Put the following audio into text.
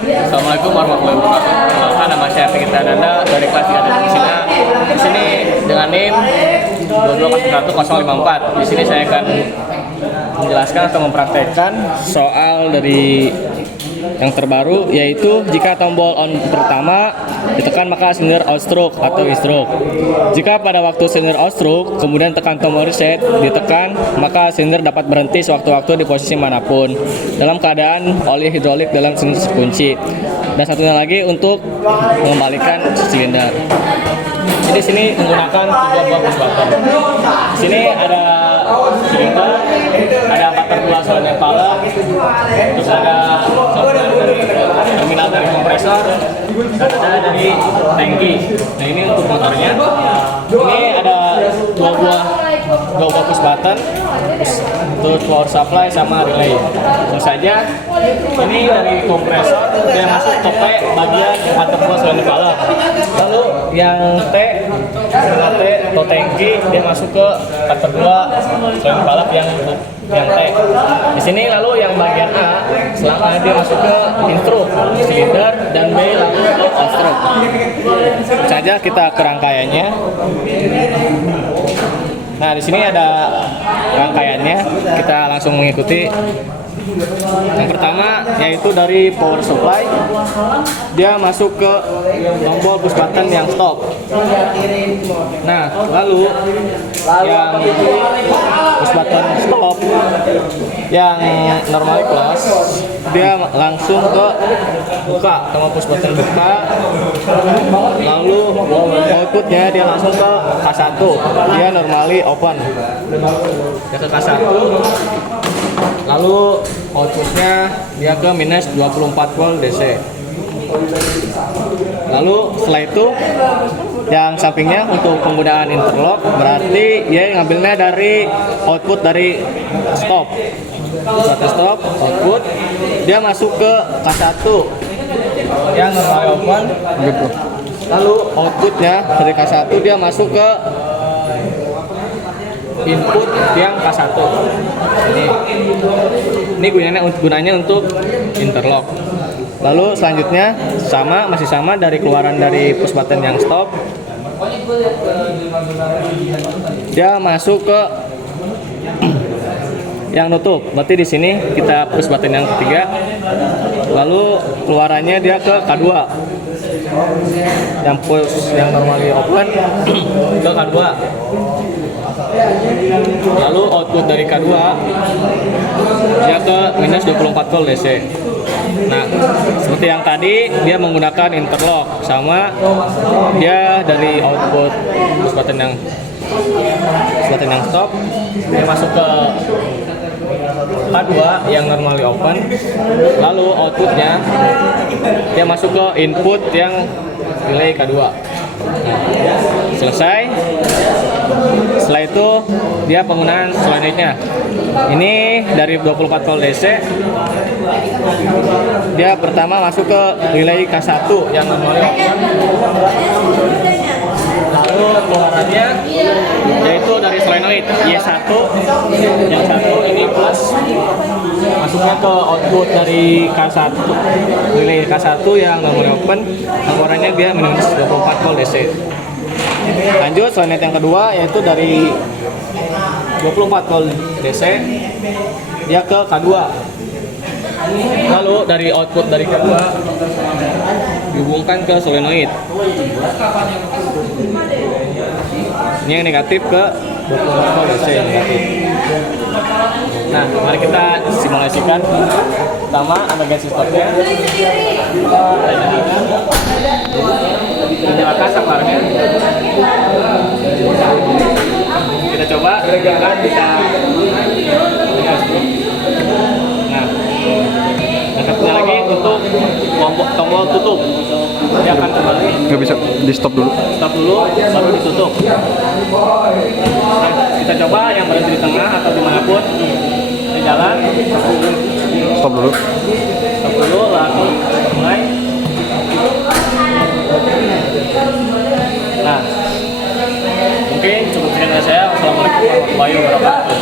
Assalamualaikum warahmatullahi wabarakatuh. Perkenalkan, nama saya Fikri Ananda dari kelas 3 teknik fisika. Di sini dengan NIM 22011054. Di sini saya akan menjelaskan atau mempraktekkan soal dari yang terbaru, yaitu jika tombol on pertama ditekan maka silinder outstroke atau instroke. Jika pada waktu silinder outstroke kemudian tekan tombol reset ditekan, maka silinder dapat berhenti sewaktu-waktu di posisi manapun dalam keadaan oli hidrolik dalam silinder terkunci. Dan satunya lagi untuk mengembalikan silinder. Jadi sini menggunakan 3 buah push button. Di sini ada silinder, ada water dua solenoid valve, terus ada terminal dari kompresor, dan ada dari tangki. Nah, ini untuk motornya. Ini ada dua buah push button untuk power supply sama relay. Terus saja ini dari kompresor dia masuk ke P bagian water dua solenoid valve. Lalu yang T atau tangki dia masuk ke water dua solenoid valve yang T. Di sini lalu yang bagian A selama dia masuk ke instroke silinder dan B lalu ke outstroke. Saja kita ke rangkaiannya. Nah, di sini ada rangkaiannya. Kita langsung mengikuti. Yang pertama yaitu dari power supply, dia masuk ke tombol push button yang stop. Nah, lalu yang push button stop yang normally close, dia langsung ke buka, tombol push button buka. Lalu outputnya dia langsung ke K1, dia normally open. Dia ke K1. Lalu outputnya dia ke minus 24 volt DC. Lalu setelah itu yang sampingnya untuk penggunaan interlock, berarti dia ngambilnya dari output dari stop. Stop output dia masuk ke K1 yang normal open gitu. Lalu outputnya dari K1 dia masuk ke input yang K1. Ini gunanya untuk interlock. Lalu selanjutnya masih sama dari keluaran dari push button yang stop. Dia masuk ke yang nutup. Berarti di sini kita push button yang ketiga. Lalu keluarannya dia ke K2. Yang push yang normally open ke K2. Lalu output dari K2 dia ke minus 24 volt DC. Nah, seperti yang tadi dia menggunakan interlock, sama dia dari output push button yang stop dia masuk ke K2 yang normally open. Lalu outputnya dia masuk ke input yang relay K2. Selesai. Setelah itu dia penggunaan solenoidnya. Ini dari 24 volt DC. Dia pertama masuk ke relay K1 yang normally open. Lalu keluarannya yaitu dari solenoid Y1 yang satu ini plus, masuknya ke output dari K1 relay K1 yang normally open. Keluarannya dia minus 24 volt DC. Lanjut solenoid yang kedua yaitu dari 24 volt DC dia ke K2. Lalu dari output dari K2 dihubungkan ke solenoid. Ini yang negatif ke 24 volt DC yang negatif. Nah, mari kita simulasikan. Pertama, ada gas stopnya. Nyalakan saklarnya. Kita coba gerakan bisa. Nah, satunya lagi untuk tombol tutup. Dia akan kembali. Nggak bisa di stop dulu. Stop dulu, baru ditutup. Nah, kita coba yang berhenti di tengah atau dimanapun di jalan. Stop dulu. Stop dulu, lalu mulai. Nah, mungkin cukup sekian dari saya. Wassalamualaikum warahmatullahi wabarakatuh.